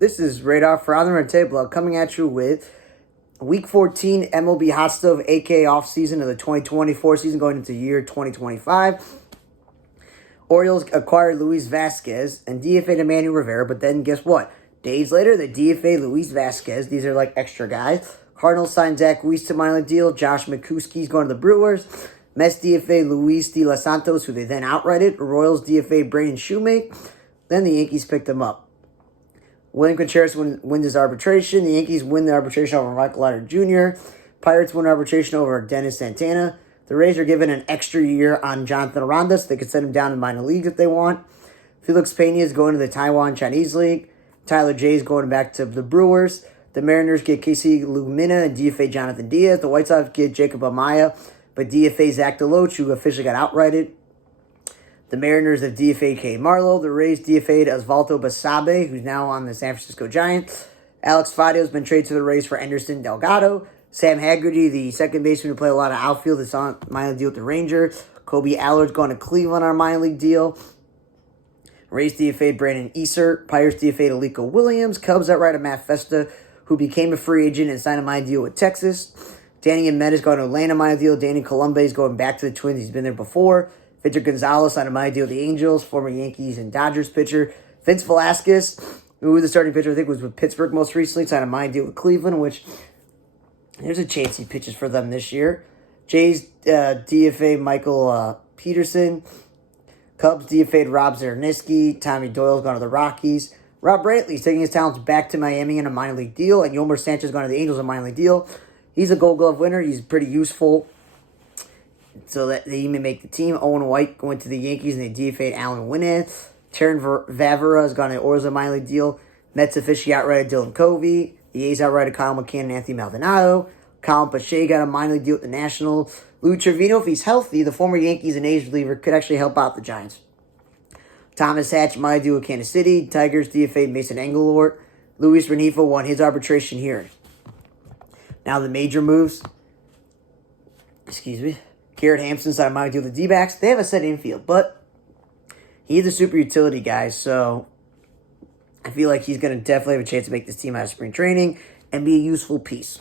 This is Radar for On the Red Table coming at you with Week 14 MLB Hotstove, aka off-season of the 2024 season going into year 2025. Orioles acquired Luis Vasquez and DFA'd Emmanuel Rivera, but then guess what? Days later, they DFA'd Luis Vasquez. These are like extra guys. Cardinals signed Zach Weiss to minor league deal. Josh McCuskey's going to the Brewers. Mets DFA Luis De Los Santos, who they then outrighted. Royals DFA Brandon Shoemake. Then the Yankees picked him up. William Contreras wins his arbitration. The Yankees win the arbitration over Michael Leiter Jr. Pirates win arbitration over Dennis Santana. The Rays are given an extra year on Jonathan Aranda, so they can send him down to minor leagues if they want. Felix Pena is going to the Taiwan Chinese League. Tyler J is going back to the Brewers. The Mariners get Casey Lumina and DFA Jonathan Diaz. The White Sox get Jacob Amaya, but DFA Zach DeLoach, who officially got outrighted. The Mariners have DFA'd K. Marlowe. The Rays DFA'd Osvaldo Basabe, who's now on the San Francisco Giants. Alex Fadio has been traded to the Rays for Anderson Delgado. Sam Haggerty, the second baseman who played a lot of outfield, is on minor league deal with the Rangers. Kobe Allard's going to Cleveland on a minor league deal. Rays DFA'd Brandon Easer. Pirates DFA'd Alico Williams. Cubs outright Matt Festa, who became a free agent and signed a minor deal with Texas. Danny Ahmed is going to Atlanta minor deal. Danny Colombe is going back to the Twins. He's been there before. Victor Gonzalez on a minor deal with the Angels, former Yankees and Dodgers pitcher. Vince Velasquez, who was the starting pitcher, I think was with Pittsburgh most recently, signed a minor deal with Cleveland, which there's a chance he pitches for them this year. Jays DFA Michael Peterson. Cubs DFA'd Rob Zerniski. Tommy Doyle's going to the Rockies. Rob Brantley's taking his talents back to Miami in a minor league deal, and Yolmer Sanchez going to the Angels in a minor league deal. He's a Gold Glove winner. He's pretty useful, so that they even make the team. Owen White going to the Yankees, and they DFA'd Alan Winans. Terran Vavra has gone to the Orioles in a minor league deal. Mets officially outrighted Dylan Covey. The A's outrighted Kyle McCann and Anthony Maldonado. Colin Pache got a minor league deal with the Nationals. Lou Trevino, if he's healthy, the former Yankees and A's reliever, could actually help out the Giants. Thomas Hatch, minor deal with Kansas City. Tigers DFA'd Mason Engelort. Luis Renifa won his arbitration hearing. Now the major moves. Garrett Hampson signed a minor deal with the D-backs. They have a set infield, but he's a super utility guy, so I feel like he's going to definitely have a chance to make this team out of spring training and be a useful piece.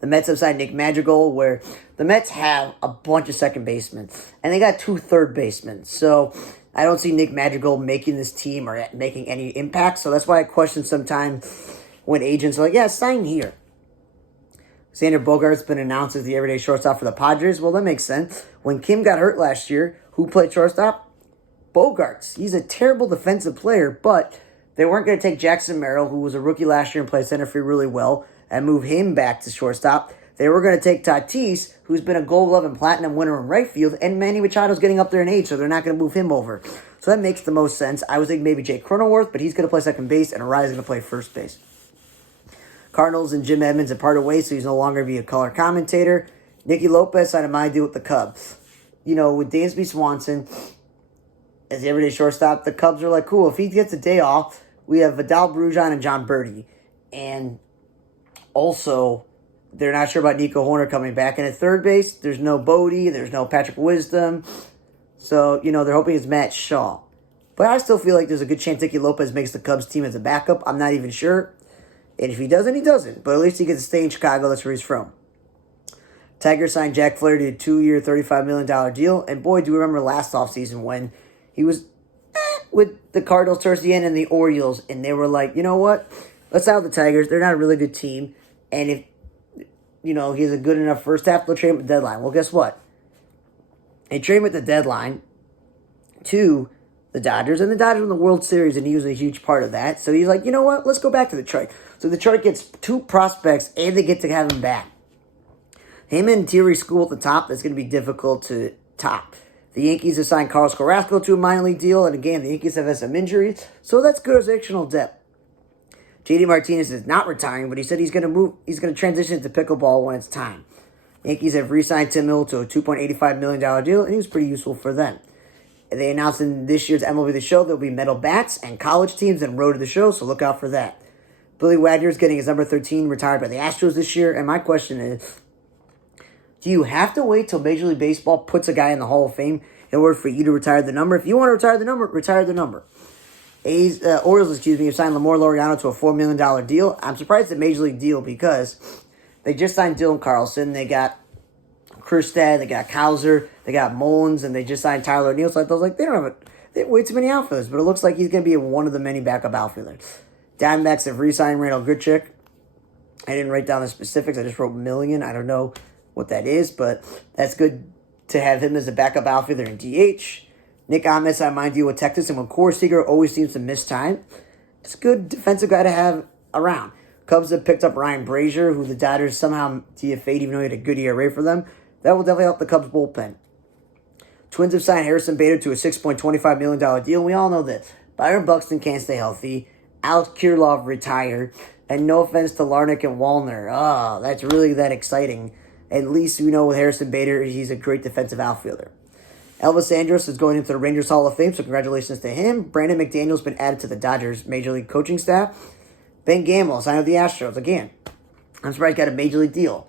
The Mets have signed Nick Madrigal, where the Mets have a bunch of second basemen, and they got 2 third basemen. So I don't see Nick Madrigal making this team or making any impact. So that's why I question sometimes when agents are like, yeah, sign here. Xander Bogaerts been announced as the everyday shortstop for the Padres. Well, that makes sense. When Kim got hurt last year, who played shortstop? Bogaerts. He's a terrible defensive player, but they weren't going to take Jackson Merrill, who was a rookie last year and played center field really well, and move him back to shortstop. They were going to take Tatis, who's been a Gold Glove and Platinum winner in right field, and Manny Machado's getting up there in age, so they're not going to move him over. So that makes the most sense. I was thinking maybe Jake Cronenworth, but he's going to play second base, and Arraez is going to play first base. Cardinals and Jim Edmonds have parted ways, so he's no longer be a color commentator. Nicky Lopez signed a minor deal with the Cubs. You know, with Dansby Swanson as the everyday shortstop, the Cubs are like, cool, if he gets a day off, we have Vidal Brujan and John Birdie. And also, they're not sure about Nico Horner coming back. And at third base, there's no Bodie, there's no Patrick Wisdom. So, you know, they're hoping it's Matt Shaw. But I still feel like there's a good chance Nicky Lopez makes the Cubs team as a backup. I'm not even sure. And if he doesn't, he doesn't. But at least he gets to stay in Chicago. That's where he's from. Tigers signed Jack Flaherty to a 2-year, $35 million deal. And boy, do we remember last offseason when he was with the Cardinals towards the end and the Orioles. And they were like, you know what? Let's out the Tigers. They're not a really good team. And if, you know, he's a good enough first half, they'll trade him at the deadline. Well, guess what? They trade him at the deadline to the Dodgers. And the Dodgers won the World Series, and he was a huge part of that. So he's like, you know what? Let's go back to Detroit. So Detroit gets 2 prospects, and they get to have him back. Him and Thierry School at the top, that's going to be difficult to top. The Yankees have signed Carlos Carrasco to a minor league deal. And again, the Yankees have had some injuries. So that's good additional depth. JD Martinez is not retiring, but he said he's going to move. He's going to transition to pickleball when it's time. Yankees have re-signed Tim Mill to a $2.85 million deal, and he was pretty useful for them. They announced in this year's MLB The Show there'll be metal bats and college teams and road to the show, so look out for that. Billy Wagner's getting his number 13 retired by the Astros this year, and my question is, do you have to wait till Major League Baseball puts a guy in the Hall of Fame in order for you to retire the number? If you want to retire the number, retire the number. Orioles, have signed Lamar Laureano to a $4 million deal. I'm surprised it's a major league deal because they just signed Dylan Carlson. They got Kjerstad, they got Kauser, they got Mullins, and they just signed Tyler O'Neill. So I was like, they have way too many outfielders, but it looks like he's going to be one of the many backup outfielders. Diamondbacks have re-signed Randall Grichuk. I didn't write down the specifics. I just wrote million. I don't know what that is, but that's good to have him as a backup outfielder in DH. Nick Ahmed signed my deal with Texas, and when Corey Seager always seems to miss time, it's a good defensive guy to have around. Cubs have picked up Ryan Brazier, who the Dodgers somehow DFA'd, even though he had a good ERA for them. That will definitely help the Cubs bullpen. Twins have signed Harrison Bader to a $6.25 million deal. We all know this. Byron Buxton can't stay healthy. Alex Kirilloff retired. And no offense to Larnach and Wallner. Oh, that's really that exciting. At least we know with Harrison Bader, he's a great defensive outfielder. Elvis Andrus is going into the Rangers Hall of Fame, so congratulations to him. Brandon McDaniel's been added to the Dodgers Major League coaching staff. Ben Gamble signed with the Astros. Again, I'm surprised he got a Major League deal.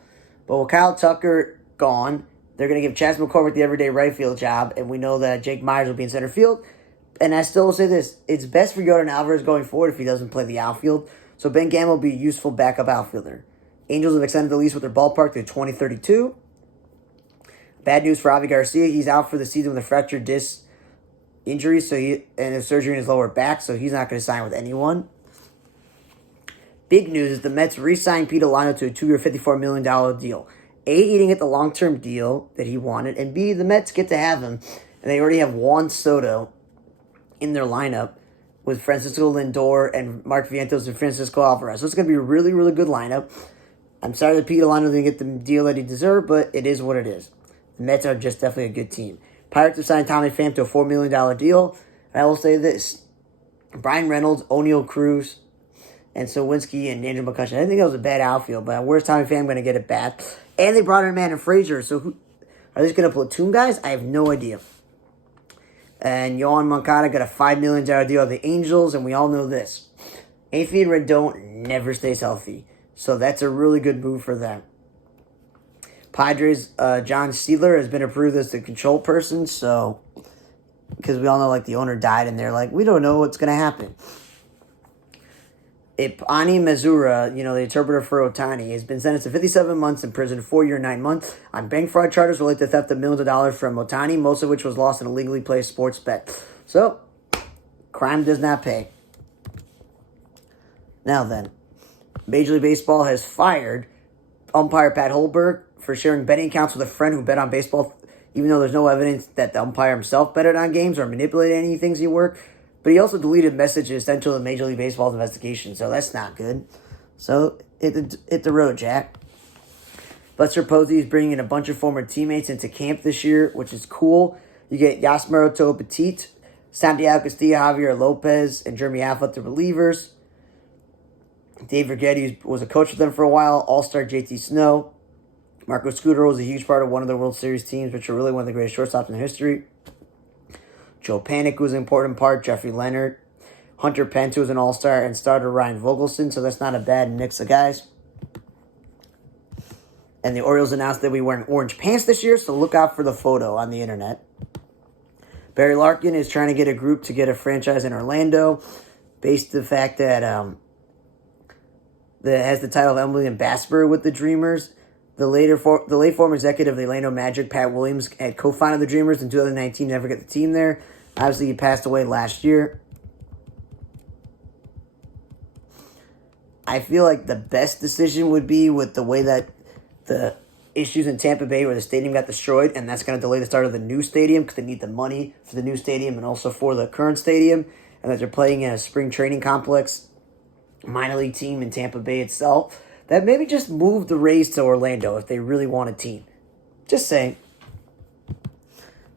But with Kyle Tucker gone, they're going to give Chas McCormick the everyday right field job, and we know that Jake Myers will be in center field. And I still will say this, it's best for Yordan Alvarez going forward if he doesn't play the outfield. So Ben Gamble will be a useful backup outfielder. Angels have extended the lease with their ballpark to 2032. Bad news for Avi Garcia. He's out for the season with a fractured disc injury and a surgery in his lower back, so he's not going to sign with anyone. Big news is the Mets re-signed Pete Alonso to a 2-year, $54 million deal. A, he didn't get the long-term deal that he wanted, and B, the Mets get to have him, and they already have Juan Soto in their lineup with Francisco Lindor and Mark Vientos and Francisco Alvarez. So it's going to be a really, really good lineup. I'm sorry that Pete Alonso didn't get the deal that he deserved, but it is what it is. The Mets are just definitely a good team. Pirates have signed Tommy Pham to a $4 million deal. And I will say this. Brian Reynolds, O'Neill Cruz, and Sawinski and Andrew McCutcheon. I didn't think that was a bad outfield, but where's Tommy Pham going to get it back? And they brought in Madden Frazier. So are they just going to platoon guys? I have no idea. And Yohan Moncada got a $5 million deal with the Angels, and we all know this. Anthony Rendon never stays healthy. So that's a really good move for them. Padres, John Steeler has been approved as the control person, so because we all know the owner died, and they're like, we don't know what's going to happen. Ani Mazura, the interpreter for Otani, has been sentenced to 57 months in prison, 4 years, 9 months, on bank fraud charges related to theft of millions of dollars from Otani, most of which was lost in a legally placed sports bet. So, crime does not pay. Now then, Major League Baseball has fired umpire Pat Holberg for sharing betting accounts with a friend who bet on baseball, even though there's no evidence that the umpire himself betted on games or manipulated any things he worked. But he also deleted messages essential to Major League Baseball's investigation, so that's not good. So, hit the road, Jack. Buster Posey is bringing in a bunch of former teammates into camp this year, which is cool. You get Yasmaro Petit, Santiago Castillo, Javier Lopez, and Jeremy Affeldt, the relievers. Dave Righetti was a coach with them for a while. All-star JT Snow. Marco Scudero was a huge part of one of the World Series teams, which are really one of the greatest shortstops in history. Joe Panik was an important part. Jeffrey Leonard. Hunter Pence was an all-star. And starter Ryan Vogelson, so that's not a bad mix of guys. And the Orioles announced that we wearing orange pants this year, so look out for the photo on the internet. Barry Larkin is trying to get a group to get a franchise in Orlando, based on the fact that that has the title of Emily and Bassburg with the Dreamers. The late former executive of the Orlando Magic, Pat Williams, had co-founded the Dreamers in 2019, never got the team there. Obviously, he passed away last year. I feel like the best decision would be with the way that the issues in Tampa Bay where the stadium got destroyed, and that's going to delay the start of the new stadium because they need the money for the new stadium and also for the current stadium, and that they're playing in a spring training complex minor league team in Tampa Bay itself, that maybe just move the Rays to Orlando if they really want a team. Just saying.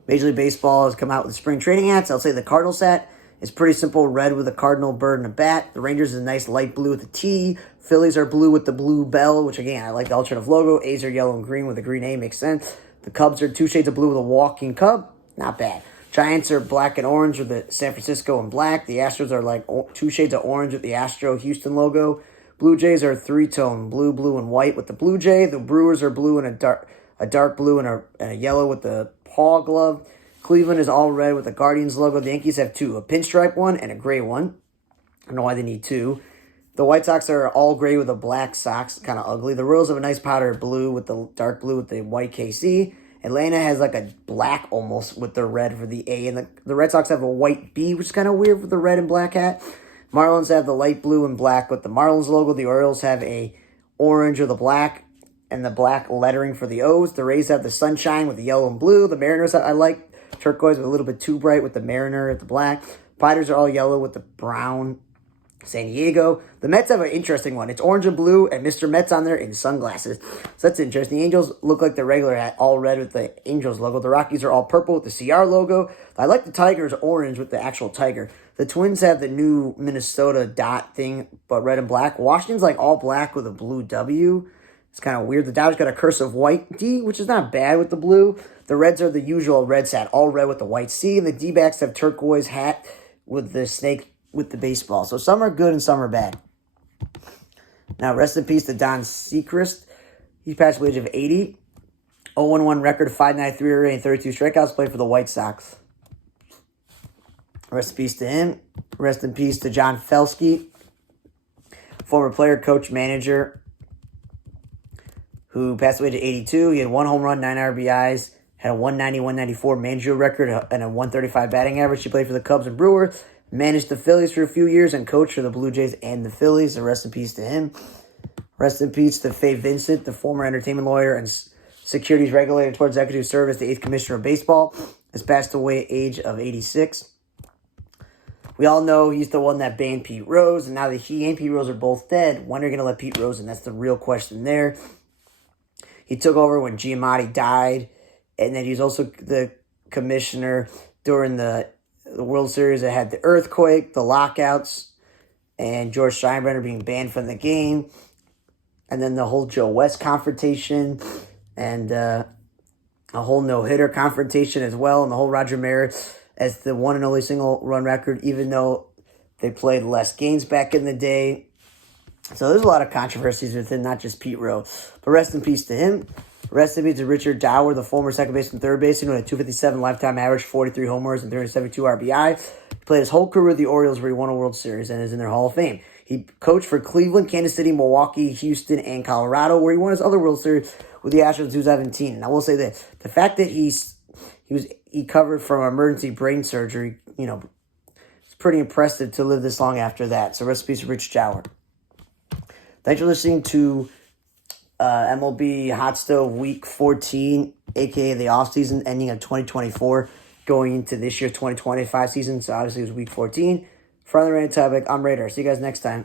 Major League Baseball has come out with spring training hats. I'll say the Cardinals hat is pretty simple, red with a cardinal bird and a bat. The Rangers is a nice light blue with a T. Phillies are blue with the blue bell, which again, I like the alternative logo. A's are yellow and green with a green A, makes sense. The Cubs are 2 shades of blue with a walking cub. Not bad. Giants are black and orange with the San Francisco and black. The Astros are 2 shades of orange with the Astro Houston logo. Blue Jays are 3-tone, blue, blue, and white with the Blue Jay. The Brewers are blue and a dark blue and a yellow with the Paw glove. Cleveland is all red with the Guardians logo. The Yankees have two, a pinstripe one and a gray one. I don't know why they need two. The White Sox are all gray with a black socks, kind of ugly. The Royals have a nice powder blue with the dark blue with the white KC. Atlanta has like a black almost with the red for the A. And the Red Sox have a white B, which is kind of weird with the red and black hat. Marlins have the light blue and black with the Marlins logo. The Orioles have a orange with the black and the black lettering for the O's. The Rays have the sunshine with the yellow and blue. The Mariners, I like turquoise with a little bit too bright with the Mariner at the black. Pirates are all yellow with the brown. San Diego. The Mets have an interesting one. It's orange and blue, and Mr. Mets on there in sunglasses. So that's interesting. The Angels look like the regular hat, all red with the Angels logo. The Rockies are all purple with the CR logo. I like the Tigers orange with the actual tiger. The Twins have the new Minnesota dot thing, but red and black. Washington's like all black with a blue W. It's kind of weird. The Dodgers got a cursive white D, which is not bad with the blue. The Reds are the usual Reds hat, all red with the white C. And the D-backs have turquoise hat with the snake with the baseball. So some are good and some are bad. Now, rest in peace to Don Sechrist. He passed away at the age of 80. 0-1 record, 5.93 ERA, and 32 strikeouts. Played for the White Sox. Rest in peace to him. Rest in peace to John Felsky, former player, coach, manager, who passed away at 82. He had 1 home run, 9 RBIs, had a 190-194 managerial record, and a 135 batting average. He played for the Cubs and Brewers. Managed the Phillies for a few years and coached for the Blue Jays and the Phillies. So rest in peace to him. Rest in peace to Faye Vincent, the former entertainment lawyer and securities regulator towards executive service, the 8th commissioner of baseball. Has passed away at the age of 86. We all know he's the one that banned Pete Rose. And now that he and Pete Rose are both dead, when are you going to let Pete Rose in? That's the real question there. He took over when Giamatti died. And then he was also the commissioner during the World Series that had the earthquake, the lockouts, and George Steinbrenner being banned from the game. And then the whole Joe West confrontation and a whole no-hitter confrontation as well. And the whole Roger Maris as the one and only single-run record, even though they played less games back in the day. So there's a lot of controversies within not just Pete Rose. But rest in peace to him. Rest in peace to Richard Dower, the former second baseman and third baseman, with a 257 lifetime average, 43 homers, and 372 RBI. He played his whole career with the Orioles where he won a World Series and is in their Hall of Fame. He coached for Cleveland, Kansas City, Milwaukee, Houston, and Colorado, where he won his other World Series with the Astros in 2017. And I will say this, the fact that he covered from emergency brain surgery, it's pretty impressive to live this long after that. So rest in peace to Richard Dower. Thanks for listening to MLB Hotstove Week 14, a.k.a. the offseason ending of 2024, going into this year's 2025 season. So obviously it was Week 14. For the Random Topic, I'm Raider. See you guys next time.